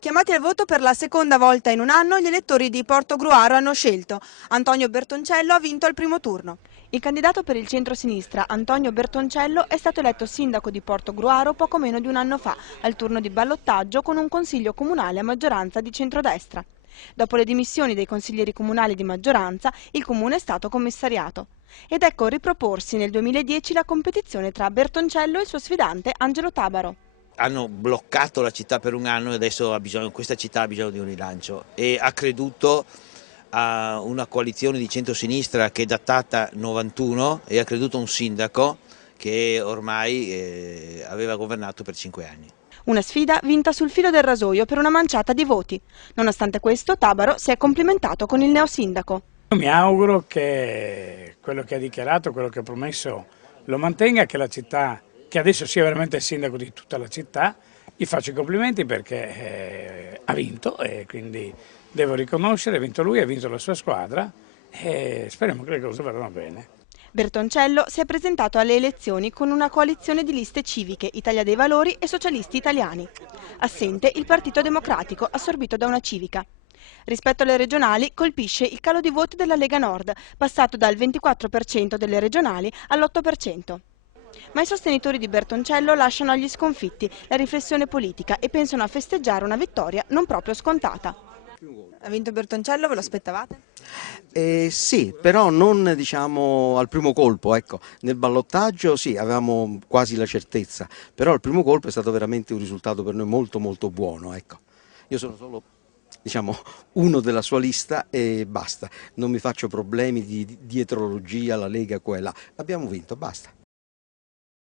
Chiamati al voto per la seconda volta in un anno, gli elettori di Portogruaro hanno scelto. Antonio Bertoncello ha vinto al primo turno. Il candidato per il centro-sinistra, Antonio Bertoncello, è stato eletto sindaco di Portogruaro poco meno di un anno fa, al turno di ballottaggio con un consiglio comunale a maggioranza di centrodestra. Dopo le dimissioni dei consiglieri comunali di maggioranza, il comune è stato commissariato. Ed ecco riproporsi nel 2010 la competizione tra Bertoncello e il suo sfidante Angelo Tabaro. Hanno bloccato la città per un anno e adesso questa città ha bisogno di un rilancio e ha creduto a una coalizione di centrosinistra che è datata 91 e ha creduto a un sindaco che ormai aveva governato per 5 anni. Una sfida vinta sul filo del rasoio per una manciata di voti. Nonostante questo, Tabaro si è complimentato con il neosindaco. Mi auguro che quello che ha dichiarato, quello che ha promesso, lo mantenga, che la città, che adesso sia veramente il sindaco di tutta la città. Gli faccio i complimenti perché ha vinto e quindi devo riconoscere, ha vinto lui, ha vinto la sua squadra e speriamo che le cose vadano bene. Bertoncello si è presentato alle elezioni con una coalizione di liste civiche, Italia dei Valori e Socialisti Italiani. Assente il Partito Democratico, assorbito da una civica. Rispetto alle regionali colpisce il calo di voti della Lega Nord, passato dal 24% delle regionali all'8%. Ma i sostenitori di Bertoncello lasciano agli sconfitti la riflessione politica e pensano a festeggiare una vittoria non proprio scontata. Ha vinto Bertoncello, ve lo aspettavate? Sì, però non diciamo al primo colpo, ecco. Nel ballottaggio sì, avevamo quasi la certezza, però al primo colpo è stato veramente un risultato per noi molto molto buono, ecco. Io sono solo diciamo uno della sua lista e basta, non mi faccio problemi di dietrologia, la Lega qua e là, abbiamo vinto, basta.